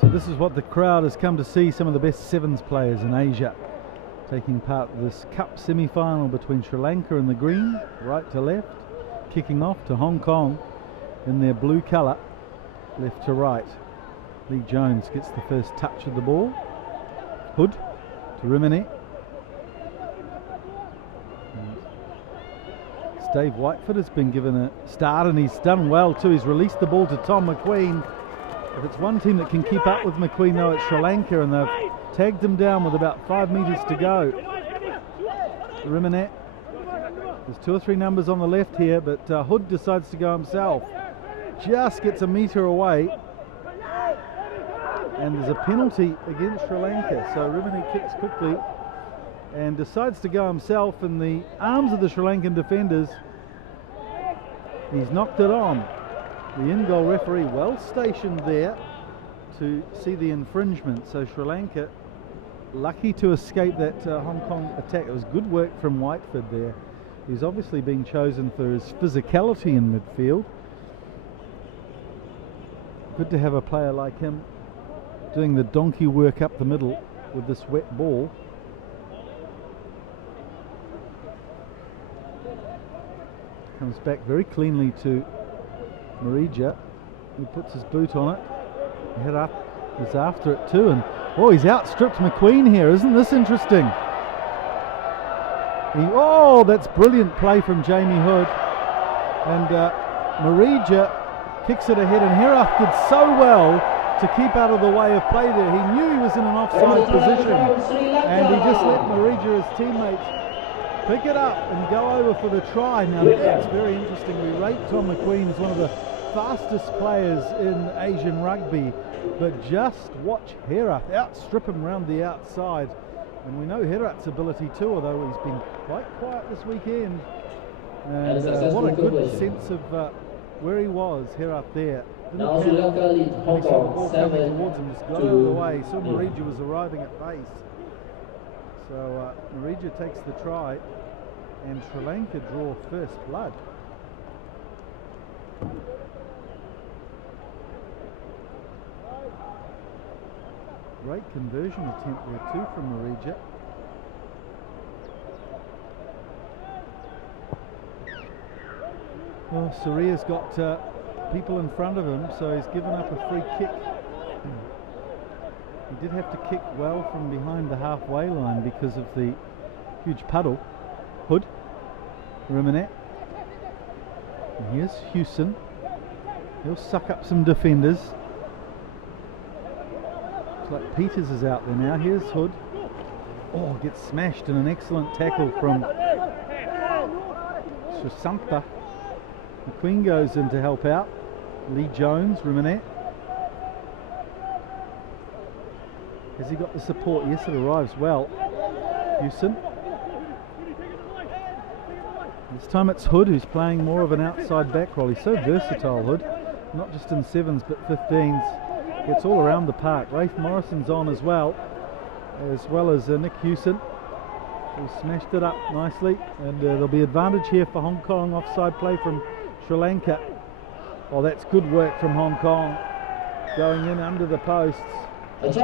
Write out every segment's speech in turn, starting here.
So this is what the crowd has come to see, some of the best sevens players in Asia taking part in this cup semi-final between Sri Lanka in the green, right to left, kicking off to Hong Kong in their blue colour, left to right. Lee Jones gets the first touch of the ball. Hood to Rimini. Dave Whitefoot has been given a start and he's done well too. He's released the ball to Tom McQueen. If it's one team that can keep up with McQueen though, it's Sri Lanka, and they've tagged him down with about 5 metres to go. Rimini. There's 2 or 3 numbers on the left here, but Hood decides to go himself. Just gets a metre away. And there's a penalty against Sri Lanka. So Rimini kicks quickly and decides to go himself in the arms of the Sri Lankan defenders. He's knocked it on. The in-goal referee well stationed there to see the infringement. So Sri Lanka lucky to escape that Hong Kong attack. It was good work from Whiteford there. He's obviously being chosen for his physicality in midfield. Good to have a player like him doing the donkey work up the middle with this wet ball. Comes back very cleanly to Marija, who puts his boot on it. Head up is after it too, and oh, he's outstripped McQueen here. Isn't this interesting? That's brilliant play from Jamie Hood, and Marija kicks it ahead, and Herath did so well to keep out of the way of play there. He knew he was in an offside position, and he just let Marija, his teammates, pick it up and go over for the try. Now that's very interesting. We rate Tom McQueen as one of the fastest players in Asian rugby, but just watch Herath outstrip him around the outside. And we know Herath's ability too, although he's been quite quiet this weekend. And what a good sense of where he was, Herath there. Now Sri Lanka lead Hong Kong 7-2. Towards him, just got out of the way. So Marija was arriving at pace. So Marija takes the try, and Sri Lanka draw first blood. Great conversion attempt there too from Marija. Well, Suria's got people in front of him, so he's given up a free kick. He did have to kick well from behind the halfway line because of the huge puddle. Hood, Rimini. And here's Hewson. He'll suck up some defenders. Looks like Peters is out there now. Here's Hood. Oh, gets smashed in an excellent tackle from Susampa. McQueen goes in to help out. Lee Jones, Rimini. Has he got the support? Yes, it arrives well. Hewson. This time it's Hood who's playing more of an outside back role. He's so versatile, Hood. Not just in 7s but 15s. Gets all around the park. Rafe Morrison's on as well as Nick Hewson, who smashed it up nicely. And there'll be advantage here for Hong Kong. Offside play from Sri Lanka. Oh, that's good work from Hong Kong. Going in under the posts. Looks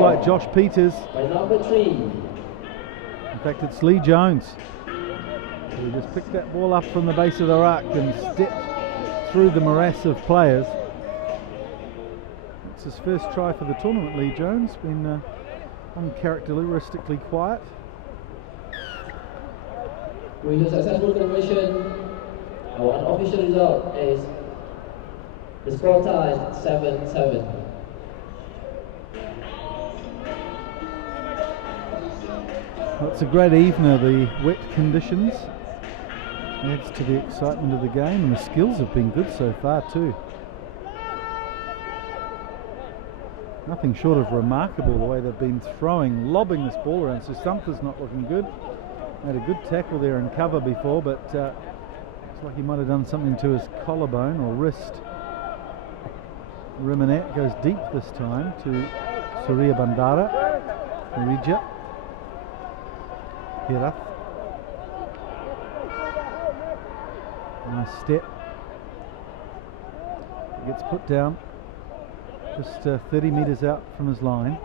like Josh Peters. By number 3. In fact, it's Lee Jones. He just picked that ball up from the base of the ruck and stepped through the morass of players. It's his first try for the tournament, Lee Jones. Been uncharacteristically quiet. With a successful conversion, our unofficial result is the score tied 7-7. Well, it's a great evener. The wet conditions adds to the excitement of the game, and the skills have been good so far too. Nothing short of remarkable the way they've been lobbing this ball around. So Sumter's not looking good. Had a good tackle there and cover before, but looks like he might have done something to his collarbone or wrist. Rimanet goes deep this time to Surya Bandara. Marija. Hirath. Nice step. Gets put down. Just 30 metres out from his line.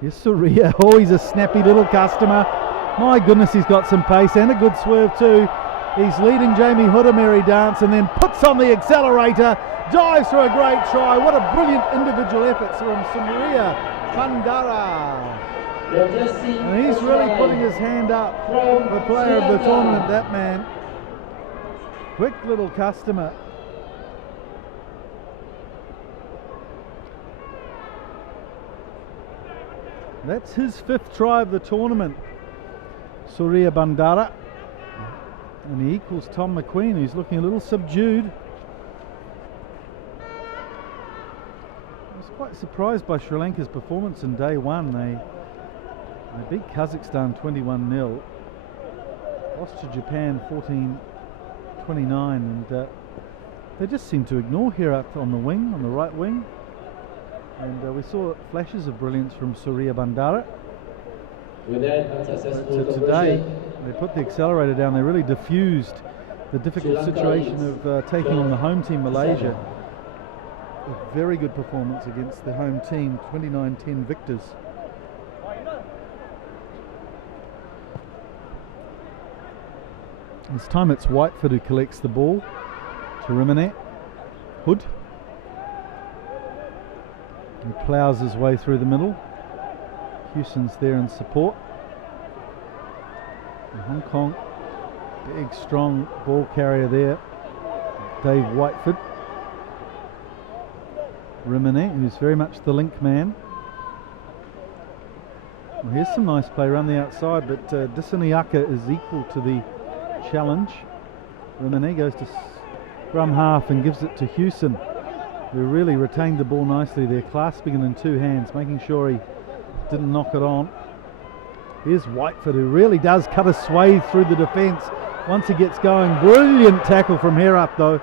Here's Surya. Oh, he's a snappy little customer. My goodness, he's got some pace and a good swerve too. He's leading Jamie Hood a merry dance and then puts on the accelerator, dives for a great try. What a brilliant individual effort from Surya Bandara. And he's really putting his hand up for player of the tournament, that man. Quick little customer. That's his 5th try of the tournament, Surya Bandara. And he equals Tom McQueen, who's looking a little subdued. I was quite surprised by Sri Lanka's performance in day one. They beat Kazakhstan 21-0, lost to Japan 14-29, and they just seemed to ignore Hirath on the wing, on the right wing. And we saw flashes of brilliance from Surya Bandara. Today, they put the accelerator down. They really diffused the difficult situation of taking on the home team, Malaysia. A very good performance against the home team, 29-10 victors. This time it's Whitefoot who collects the ball to Rimanet. Hood. He ploughs his way through the middle. Hewson's there in support. And Hong Kong, big strong ball carrier there, Dave Whitefoot. Rimanet, who's very much the link man. Well, here's some nice play around the outside, but Disaniaka is equal to the challenge. Rimanet goes to scrum half and gives it to Hewson, who really retained the ball nicely there, clasping it in 2 hands, making sure he didn't knock it on. Here's Whitefoot, who really does cut a swathe through the defence once he gets going. Brilliant tackle from Hirath though.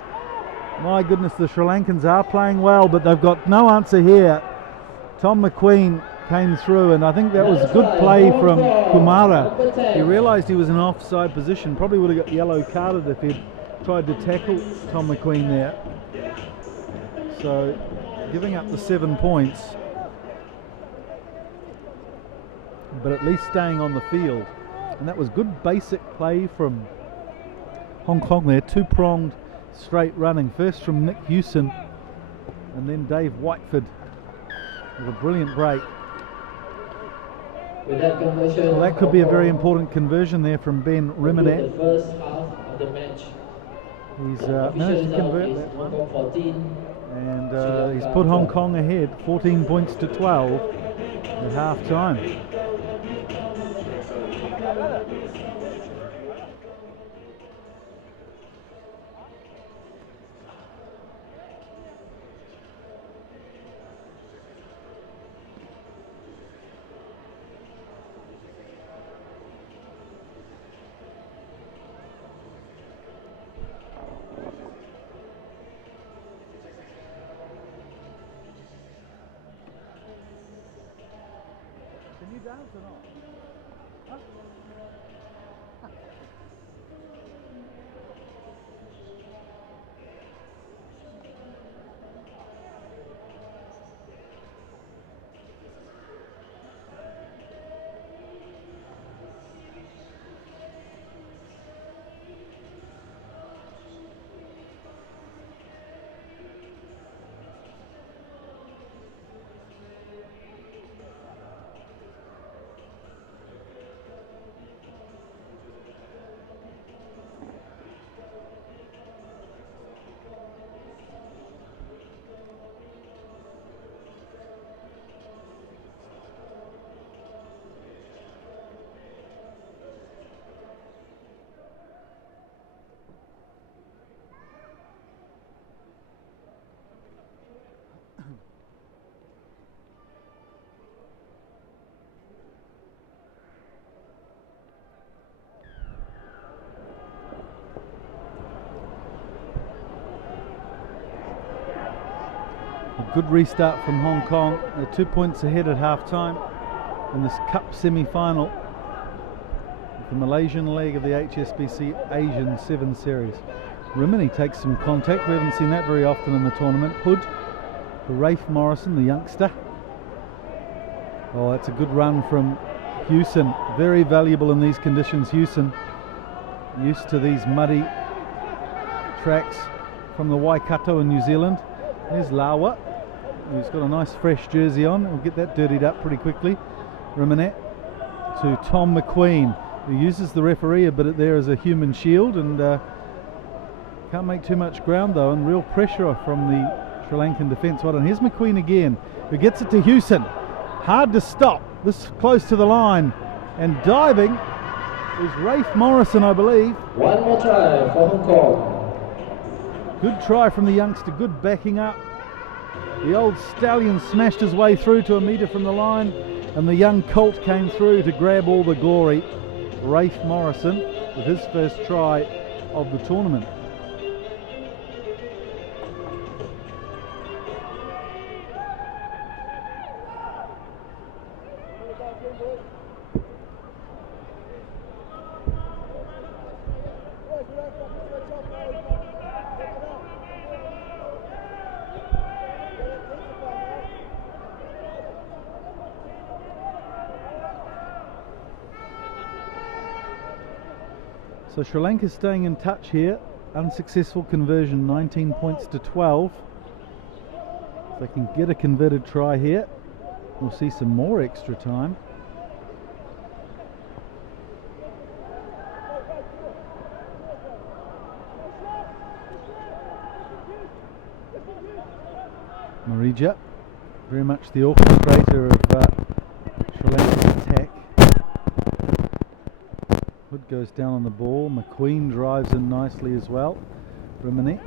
My goodness, the Sri Lankans are playing well, but they've got no answer here. Tom McQueen came through, and I think that was good play from Kumara. He realised he was in an offside position, probably would have got yellow carded if he'd tried to tackle Tom McQueen there. So giving up the 7 points, but at least staying on the field. And that was good basic play from Hong Kong there, 2-pronged straight running, first from Nick Hewson and then Dave Whitefoot with a brilliant break. Well, that could be a very important conversion there from Ben Rimanet. The first half of the match. He's managed to convert that one. And he's put Hong Kong ahead 14 points to 12 at half time. Can you dance or not? Huh? good restart from Hong Kong. They're 2 points ahead at half-time in this Cup semi-final, the Malaysian leg of the HSBC Asian 7 Series. Rimini takes some contact. We haven't seen that very often in the tournament. Hood for Rafe Morrison, the youngster. Oh, that's a good run from Hewson. Very valuable in these conditions, Hewson. Used to these muddy tracks from the Waikato in New Zealand. There's Lawa, who's got a nice fresh jersey on. We'll get that dirtied up pretty quickly. Rimini to Tom McQueen, who uses the referee a bit there as a human shield, and can't make too much ground though, and real pressure from the Sri Lankan defence. Well done. Here's McQueen again, who gets it to Hewson. Hard to stop, this close to the line, and diving is Rafe Morrison, I believe. One more try for Hong Kong. Good try from the youngster, good backing up. The old stallion smashed his way through to a metre from the line, and the young colt came through to grab all the glory. Rafe Morrison with his first try of the tournament. So Sri Lanka staying in touch here. Unsuccessful conversion, 19 points to 12. If they can get a converted try here, we'll see some more extra time. Marija, very much the orchestrator of Sri Lanka's attack. Hood goes down on the ball. McQueen drives in nicely as well. Rimini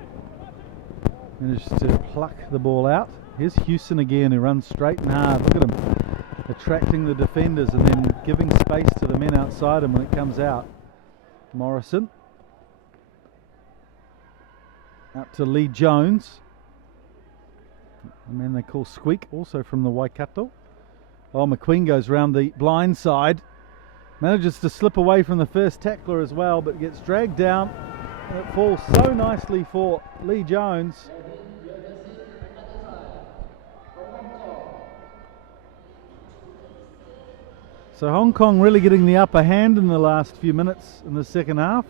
manages to pluck the ball out. Here's Hewson again, who runs straight and hard. Look at him, attracting the defenders and then giving space to the men outside him when it comes out. Morrison out to Lee Jones, the man they call Squeak, also from the Waikato. Oh, McQueen goes round the blind side. Manages to slip away from the first tackler as well, but gets dragged down, and it falls so nicely for Lee Jones. So Hong Kong really getting the upper hand in the last few minutes in the second half.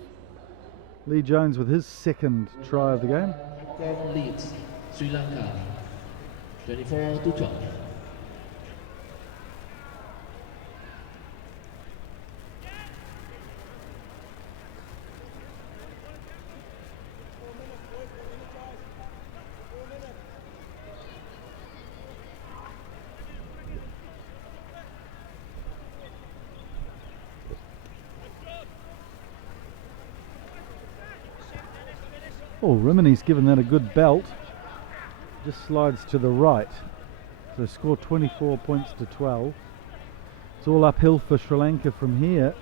Lee Jones with his second try of the game. Hong Kong leads Sri Lanka 24-12. Oh, Rimini's given that a good belt. Just slides to the right. So score 24 points to 12. It's all uphill for Sri Lanka from here.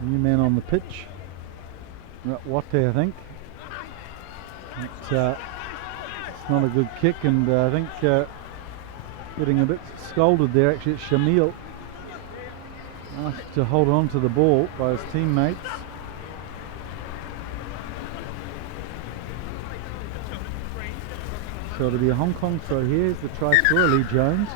New man on the pitch. Wate, I think. It's not a good kick, and I think getting a bit scolded there. Actually, it's Shamil asked to hold on to the ball by his teammates. So it'll be a Hong Kong throw here. Here's the try scorer, Lee Jones.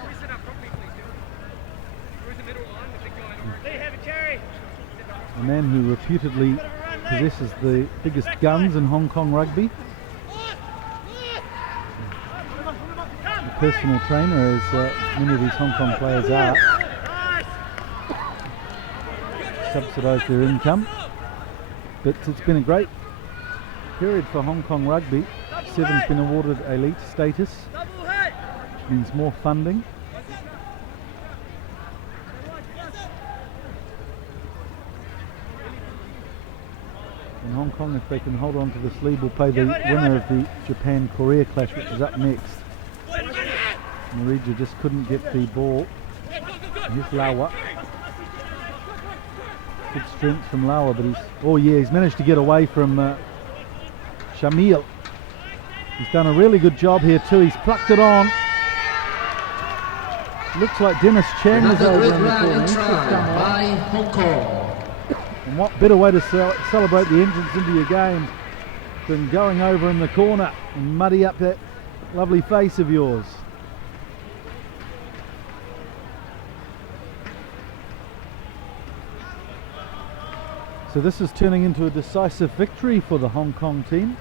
A man who reputedly possesses the biggest guns in Hong Kong rugby. A personal trainer, as many of these Hong Kong players are. Subsidise their income. But it's been a great period for Hong Kong rugby. Seven's been awarded elite status, which means more funding. And And Hong Kong, if they can hold on to this lead, will play the winner of the Japan-Korea clash, which is up next. Malaysia just couldn't get the ball. Here's Lawa. Good strength from Lawa, but he's managed to get away from Shamil. He's done a really good job here too. He's plucked it on. Looks like Dennis Chang is over in the corner. He's just come on. By Hong Kong. And what better way to celebrate the entrance into your game than going over in the corner and muddy up that lovely face of yours. So this is turning into a decisive victory for the Hong Kong team.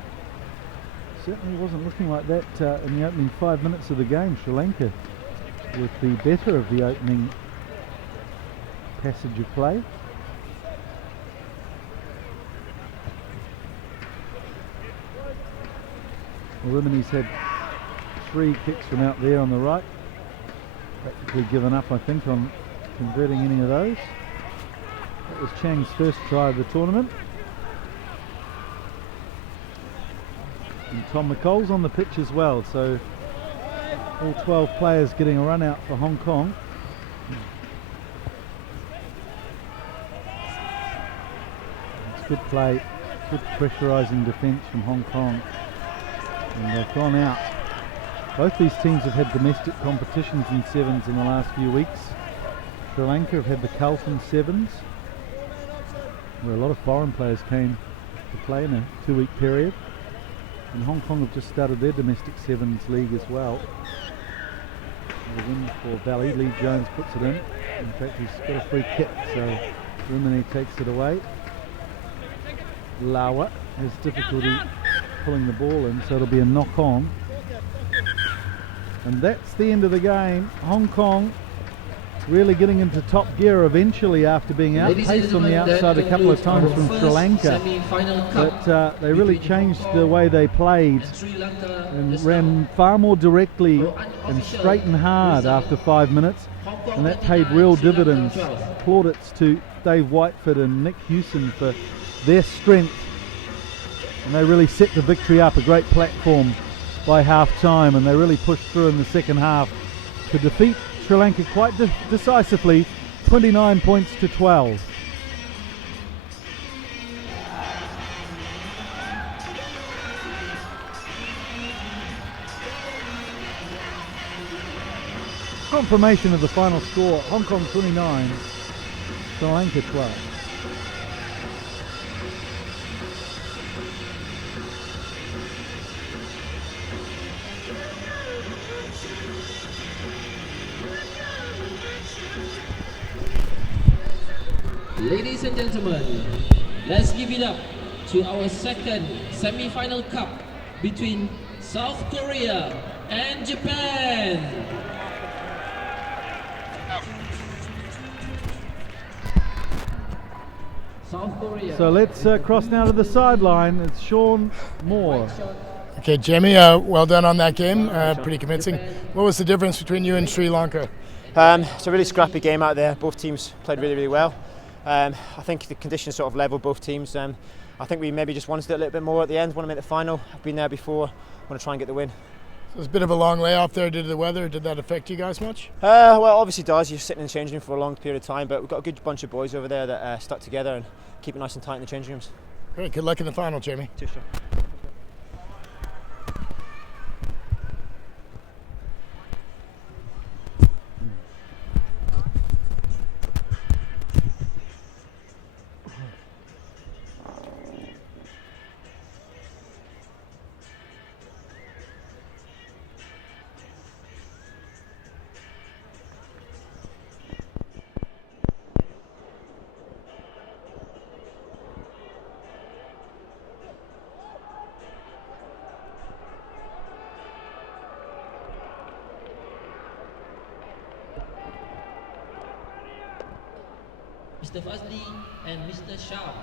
Certainly wasn't looking like that in the opening 5 minutes of the game. Sri Lanka with the better of the opening passage of play. Rimini's had 3 kicks from out there on the right. Practically given up, I think, on converting any of those. That was Chang's first try of the tournament. And Tom McColl's on the pitch as well, so all 12 players getting a run out for Hong Kong. It's good play, good pressurising defence from Hong Kong. And they've gone out. Both these teams have had domestic competitions in sevens in the last few weeks. Sri Lanka have had the Carlton Sevens, where a lot of foreign players came to play in a 2-week period. And Hong Kong have just started their domestic sevens league as well. A win for Valley. Lee Jones puts it in. In fact, he's got a free kick, so Rimini takes it away. Lawa has difficulty pulling the ball in, so it'll be a knock on. And that's the end of the game. Hong Kong really getting into top gear eventually after being outpaced on the outside a couple of times from Sri Lanka. But they really changed the way they played and ran far more directly and straight and hard after 5 minutes, and that paid real dividends. Plaudits to Dave Whiteford and Nick Hewson for their strength, and they really set the victory up, a great platform by half time, and they really pushed through in the second half to defeat Sri Lanka quite decisively, 29 points to 12. Confirmation of the final score: Hong Kong 29, Sri Lanka 12. Ladies and gentlemen, let's give it up to our second semi-final cup between South Korea and Japan. South Korea. So let's cross now to the sideline. It's Sean Moore. Okay, Jamie, well done on that game. Pretty convincing. What was the difference between you and Sri Lanka? It's a really scrappy game out there. Both teams played really, really well. I think the conditions sort of leveled both teams. I think we maybe just wanted to do a little bit more at the end, want to make the final. I've been there before, want to try and get the win. So it was a bit of a long layoff there due to the weather. Did that affect you guys much? Well, obviously it does. You're sitting in the changing room for a long period of time, but we've got a good bunch of boys over there that stuck together and keep it nice and tight in the changing rooms. Great, good luck in the final, Jamie. Cheers, Sean. Mr. Fazli and Mr. Shah.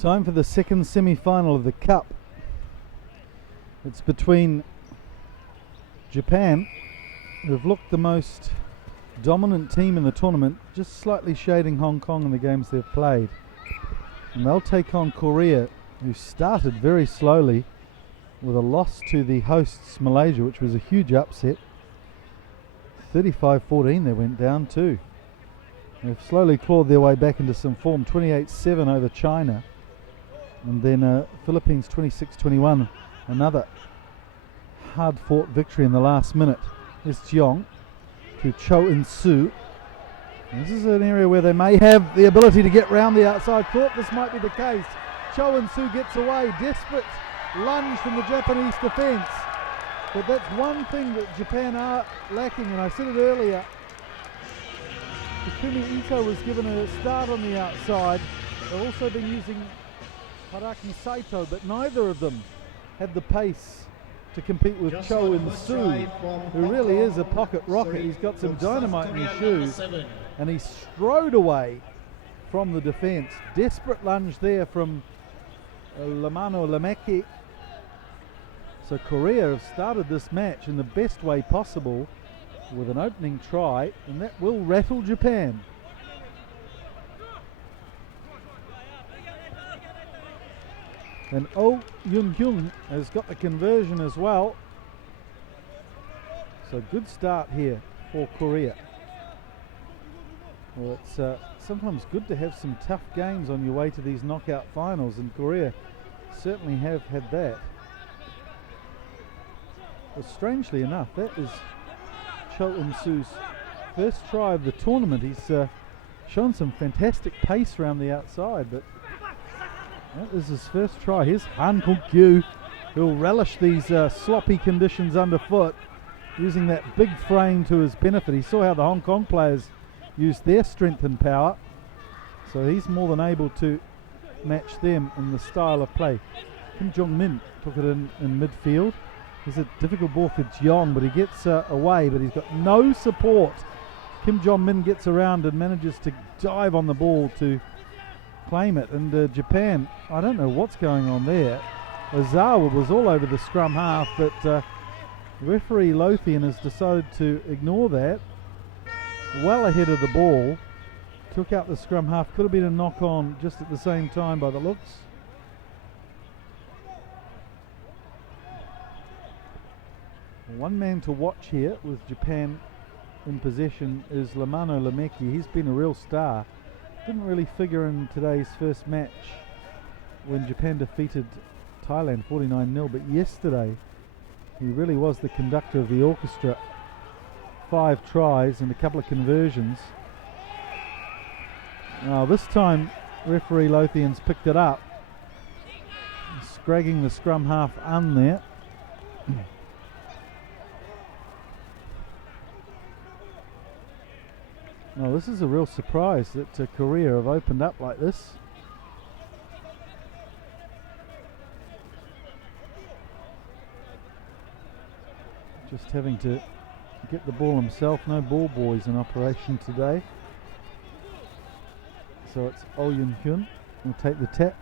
Time for the second semi-final of the Cup. It's between Japan, who have looked the most dominant team in the tournament, just slightly shading Hong Kong in the games they've played. And they'll take on Korea, who started very slowly with a loss to the hosts Malaysia, which was a huge upset. 35-14 they went down to. They've slowly clawed their way back into some form. 28-7 over China. And then Philippines 26-21, another hard-fought victory in the last minute. Here's Jeong to Cho In-soo. This is an area where they may have the ability to get round the outside court. This might be the case. Cho In-soo gets away. Desperate lunge from the Japanese defence. But that's one thing that Japan are lacking, and I said it earlier. Takumi Ito was given a start on the outside. They've also been using Haraki Saito, but neither of them had the pace to compete with Cho In-soo, who really is a pocket rocket. He's got some dynamite in his shoes, and he strode away from the defence. Desperate lunge there from Lamano Lameki. So Korea have started this match in the best way possible with an opening try, and that will rattle Japan. And Oh Yun-hyun has got the conversion as well. So good start here for Korea. Well, it's sometimes good to have some tough games on your way to these knockout finals, and Korea certainly have had that. Well, strangely enough, that is Cho In-soo's first try of the tournament. He's shown some fantastic pace around the outside, but that is his first try. Here's Han Kuk-kyu, who'll relish these sloppy conditions underfoot, using that big frame to his benefit. He saw how the Hong Kong players used their strength and power, so he's more than able to match them in the style of play. Kim Jong-min took it in midfield. It's a difficult ball for Jeong, but he gets away, but he's got no support. Kim Jong-min gets around and manages to dive on the ball to claim it, and Japan, I don't know what's going on there. Ozawa was all over the scrum half, but referee Lothian has decided to ignore that. Well ahead of the ball, took out the scrum half. Could have been a knock on just at the same time by the looks. One man to watch here with Japan in possession is Lamano Lameki. He's been a real star. Didn't really figure in today's first match when Japan defeated Thailand 49-0, but yesterday he really was the conductor of the orchestra. 5 tries and a couple of conversions. Now this time referee Lothian's picked it up, scragging the scrum half on there. Now this is a real surprise that Korea have opened up like this. Just having to get the ball himself. No ball boys in operation today. So it's Oh Yun-hyun will take the tap.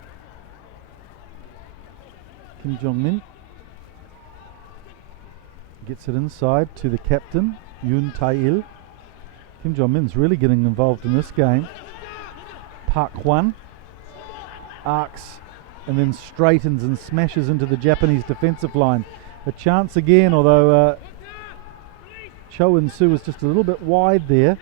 Kim Jong-min gets it inside to the captain, Yoon Tae-il. Kim Jong-min's really getting involved in this game. Park Hwan arcs and then straightens and smashes into the Japanese defensive line. A chance again, although Cho In-soo was just a little bit wide there.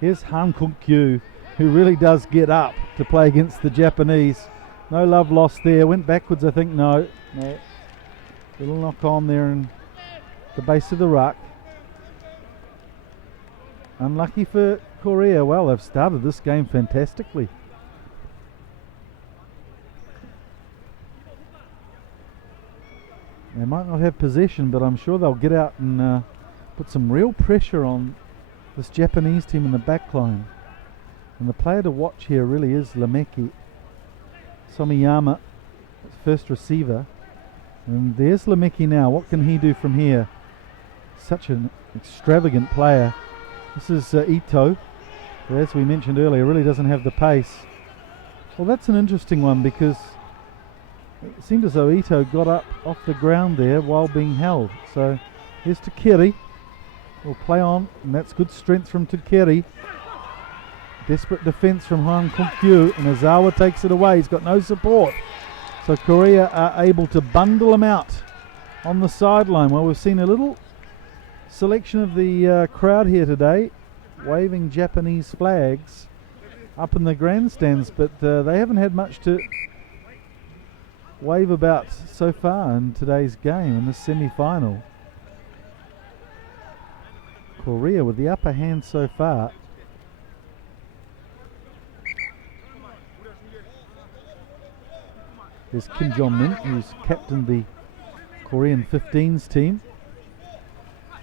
Here's Han Kuk-kyu, who really does get up to play against the Japanese. No love lost there. Went backwards, I think. No. Little knock on there in the base of the ruck. Unlucky for Korea. Well, they've started this game fantastically. They might not have possession, but I'm sure they'll get out and put some real pressure on this Japanese team in the back line. And the player to watch here really is Lameki. Somiyama, first receiver. And there's Lameki now. What can he do from here? Such an extravagant player. This is Ito, who, as we mentioned earlier, really doesn't have the pace. Well, that's an interesting one because It seemed as though Ito got up off the ground there while being held. So here's Takiri. Will play on, and that's good strength from Takiri. Desperate defence from Han Kung-kyu, and Ozawa takes it away. He's got no support. So Korea are able to bundle him out on the sideline. Well, we've seen a little selection of the crowd here today waving Japanese flags up in the grandstands, but they haven't had much to wave about so far in today's game, in the semi-final. Korea with the upper hand so far. There's Kim Jong-min, who's captained the Korean 15s team.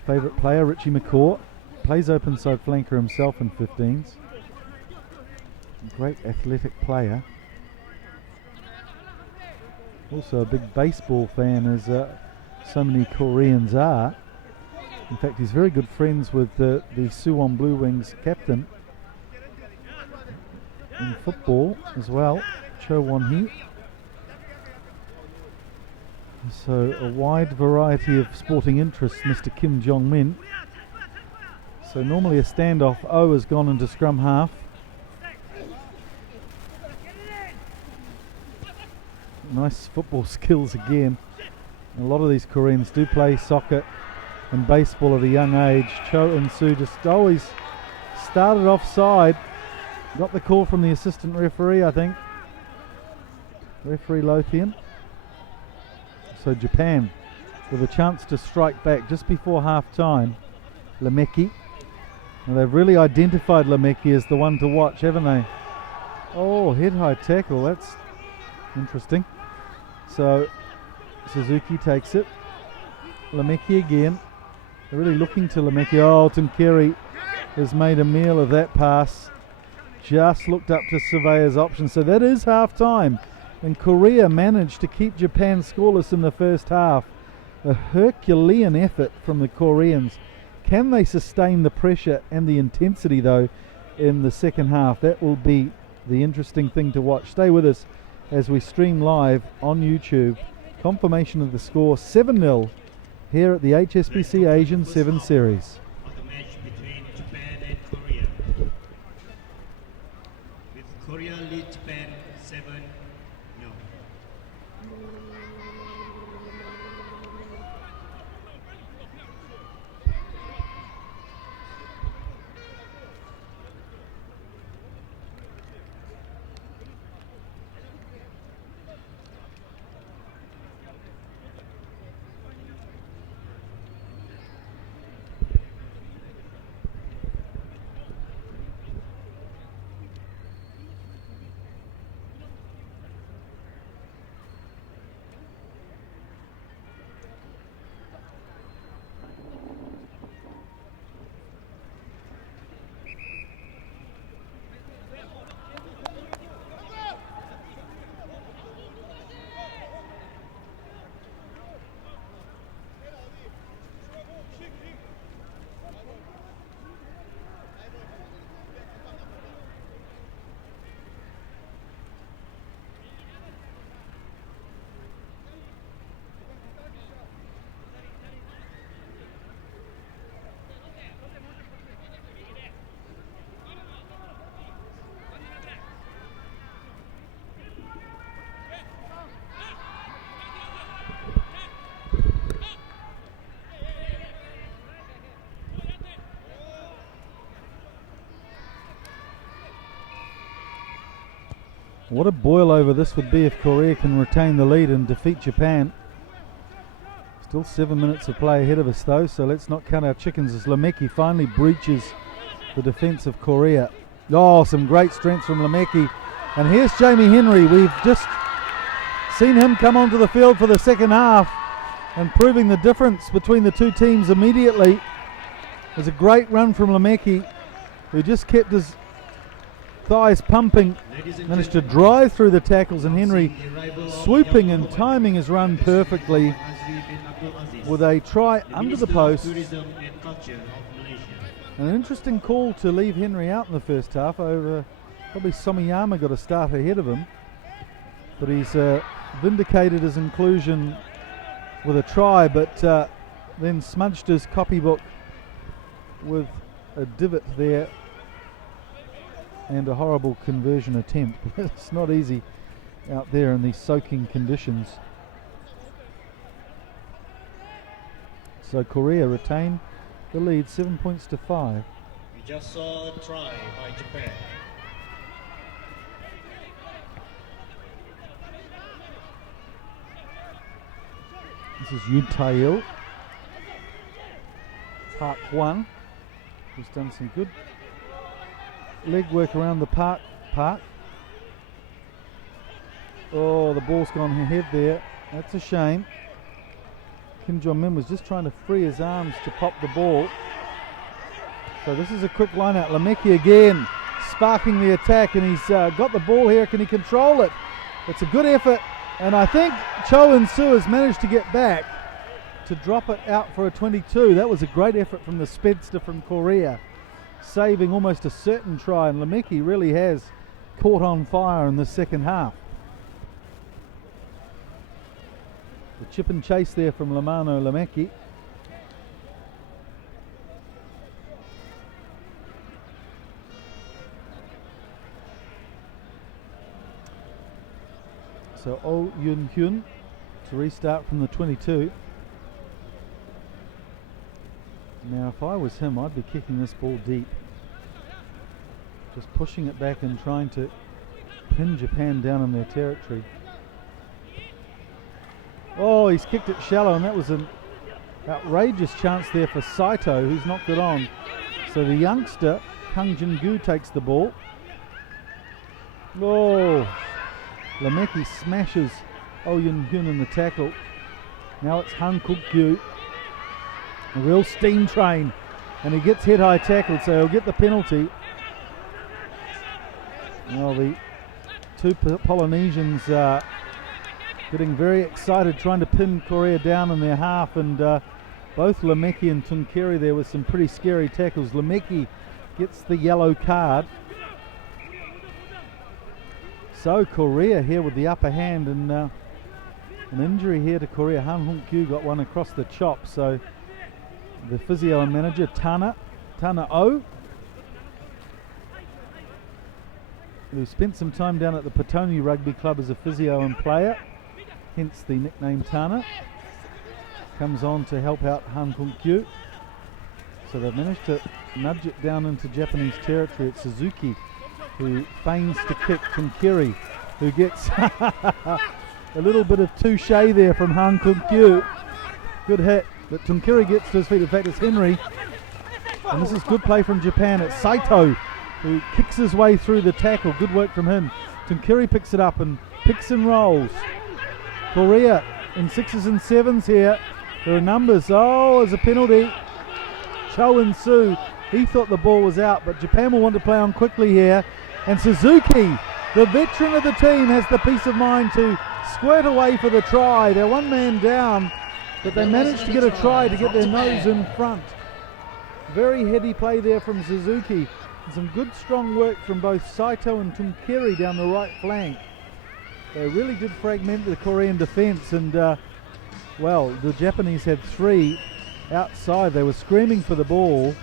Favourite player, Richie McCaw, plays open side flanker himself in 15s. Great athletic player. Also a big baseball fan, as so many Koreans are. In fact, he's very good friends with the Suwon Blue Wings captain in football as well, Cho Won-hee. So a wide variety of sporting interests, Mr. Kim Jong-min. So normally a standoff. O has gone into scrum half. Nice football skills again. A lot of these Koreans do play soccer and baseball at a young age. Cho In-soo just always started offside. Got the call from the assistant referee, I think. Referee Lothian. So Japan with a chance to strike back just before half time. Lemeki. And they've really identified Lemeki as the one to watch, haven't they? Oh, head high tackle. That's interesting. So Suzuki takes it. Lemeki again. They're really looking to Lemeki. Oh, Tunkeri has made a meal of that pass. Just looked up to Surveyor's option. So that is half time. And Korea managed to keep Japan scoreless in the first half. A Herculean effort from the Koreans. Can they sustain the pressure and the intensity, though, in the second half? That will be the interesting thing to watch. Stay with us as we stream live on YouTube. Confirmation of the score, 7-0, here at the HSBC Asian 7 Series. The match between Japan and Korea. With Korea lead Japan 7-0. What a boil over this would be if Korea can retain the lead and defeat Japan. Still 7 minutes of play ahead of us though, so let's not count our chickens as Lemeki finally breaches the defence of Korea. Oh, some great strength from Lemeki. And here's Jamie Henry. We've just seen him come onto the field for the second half and proving the difference between the two teams immediately. There's a great run from Lemeki, who just kept his thighs pumping, managed to drive through the tackles, and Henry swooping and timing his run perfectly with a try under the post. An interesting call to leave Henry out in the first half. Over probably Somiyama got a start ahead of him, but he's vindicated his inclusion with a try, but then smudged his copybook with a divot there and a horrible conversion attempt. It's not easy out there in these soaking conditions. So Korea retain the lead, 7 points to 5. We just saw a try by Japan. This is Yoon Tae-il, Park Hwan, who's done some good leg work around the park. Oh, the ball's gone ahead there. That's a shame. Kim Jong-min was just trying to free his arms to pop the ball. So this is a quick line out. Lameki again sparking the attack, and he's got the ball here. Can he control it? It's a good effort, and I think Cho In-soo has managed to get back to drop it out for a 22. That was a great effort from the spedster from Korea, saving almost a certain try, and Lameki really has caught on fire in the second half. The chip and chase there from Lamano Lameki. So Oh Yun Hyun to restart from the 22. Now if I was him, I'd be kicking this ball deep. Just pushing it back and trying to pin Japan down in their territory. Oh, he's kicked it shallow, and that was an outrageous chance there for Saito, who's knocked it on. So the youngster, Kang Jin-gu, takes the ball. Oh, Lameki smashes Oh Yun-hyun in the tackle. Now it's Han Kuk-gyu, a real steam train, and he gets head-high tackled, so he'll get the penalty. Well, the two Polynesians getting very excited, trying to pin Korea down in their half, and both Lameki and Tunkeri there with some pretty scary tackles. Lameki gets the yellow card. So Korea here with the upper hand, and an injury here to Korea. Han Hong-kyu got one across the chop, so the physio and manager Tana Oh, who spent some time down at the Petone Rugby Club as a physio and player, hence the nickname Tana, comes on to help out Han Kung-kyu. So they've managed to nudge it down into Japanese territory. It's Suzuki who feigns to kick Tunkeri, who gets a little bit of touche there from Han Kung-kyu. Good hit, but Tunkeri gets to his feet. In fact, it's Henry. And this is good play from Japan. It's Saito who kicks his way through the tackle. Good work from him. Tunkeri picks it up and picks and rolls. Korea in 6s and 7s here. There are numbers. Oh, there's a penalty. Cho In-soo, he thought the ball was out, but Japan will want to play on quickly here. And Suzuki, the veteran of the team, has the peace of mind to squirt away for the try. They're one man down, but they managed to get a try to get their nose in front. Very heady play there from Suzuki. And some good strong work from both Saito and Tunkeri down the right flank. They really did fragment the Korean defence, and well, the Japanese had 3 outside. They were screaming for the ball,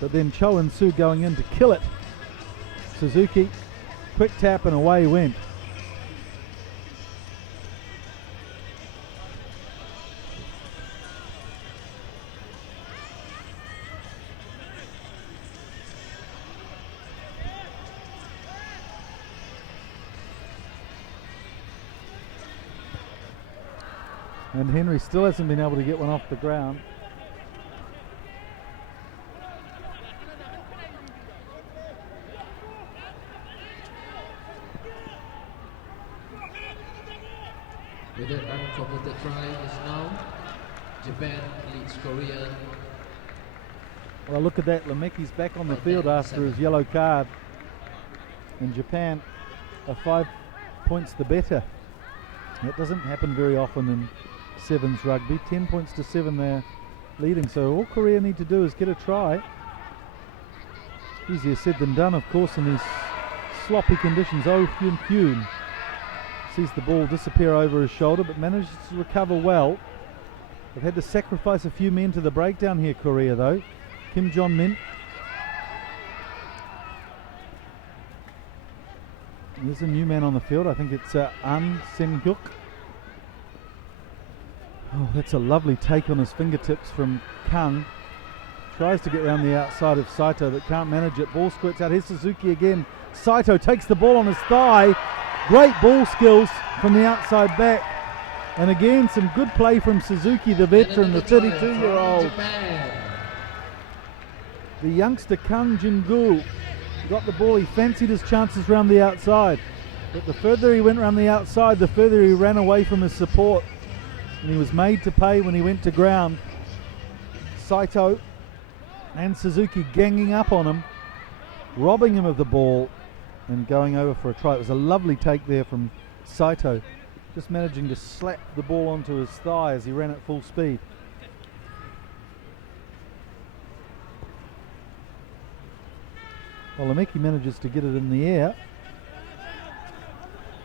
but then Cho In-soo going in to kill it. Suzuki, quick tap and away he went. And Henry still hasn't been able to get one off the ground. With that uncompleted try is now Japan leads Korea. Well, look at that. Lameki's back on the field after his yellow card. And Japan are 5 points the better. That doesn't happen very often in sevens rugby. 10 points to 7 they're leading. So all Korea need to do is get a try. Easier said than done, of course, in these sloppy conditions. Oh Hyun-hyun Sees the ball disappear over his shoulder, but manages to recover well. They've had to sacrifice a few men to the breakdown here, Korea, though. Kim Jong-min. There's a new man on the field. I think it's An Sen-hyuk. Oh, that's a lovely take on his fingertips from Kang. Tries to get around the outside of Saito, but can't manage it. Ball squirts out. Here's Suzuki again. Saito takes the ball on his thigh. Great ball skills from the outside back. And again, some good play from Suzuki, the veteran, the 32-year-old. The youngster Kang Jin-gu got the ball. He fancied his chances round the outside. But the further he went round the outside, the further he ran away from his support. And he was made to pay when he went to ground. Saito and Suzuki ganging up on him, robbing him of the ball and going over for a try. It was a lovely take there from Saito, just managing to slap the ball onto his thigh as he ran at full speed. Well, Lemeki manages to get it in the air,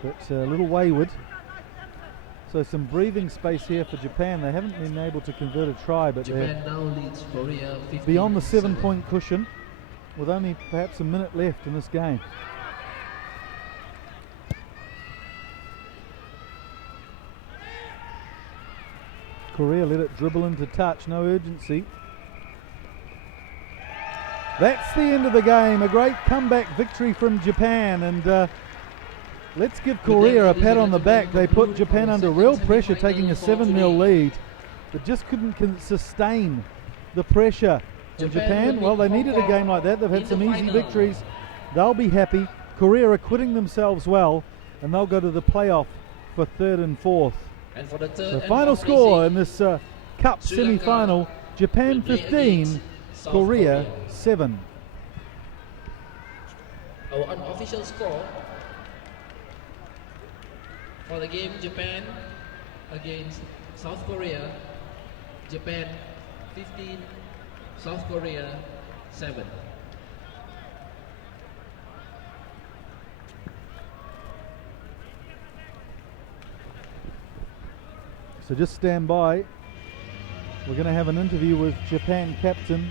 but a little wayward. So some breathing space here for Japan. They haven't been able to convert a try, but Japan now leads Korea 15-7. Beyond the 7-point cushion with only perhaps a minute left in this game. Korea let it dribble into touch, no urgency. That's the end of the game. A great comeback victory from Japan, and let's give Korea a pat on the back. They put Japan under real pressure, taking a 7-0 lead, but just couldn't sustain the pressure. And Japan, well, they needed a game like that. They've had some easy victories. They'll be happy. Korea are acquitting themselves well, and they'll go to the playoff for 3rd and 4th. And for the third The and final fourth score racing, in this Cup Sri Lanka semi-final, Japan will play 15, against South Korea 7. Our unofficial score for the game Japan against South Korea: Japan 15, South Korea 7. So just stand by. We're going to have an interview with Japan captain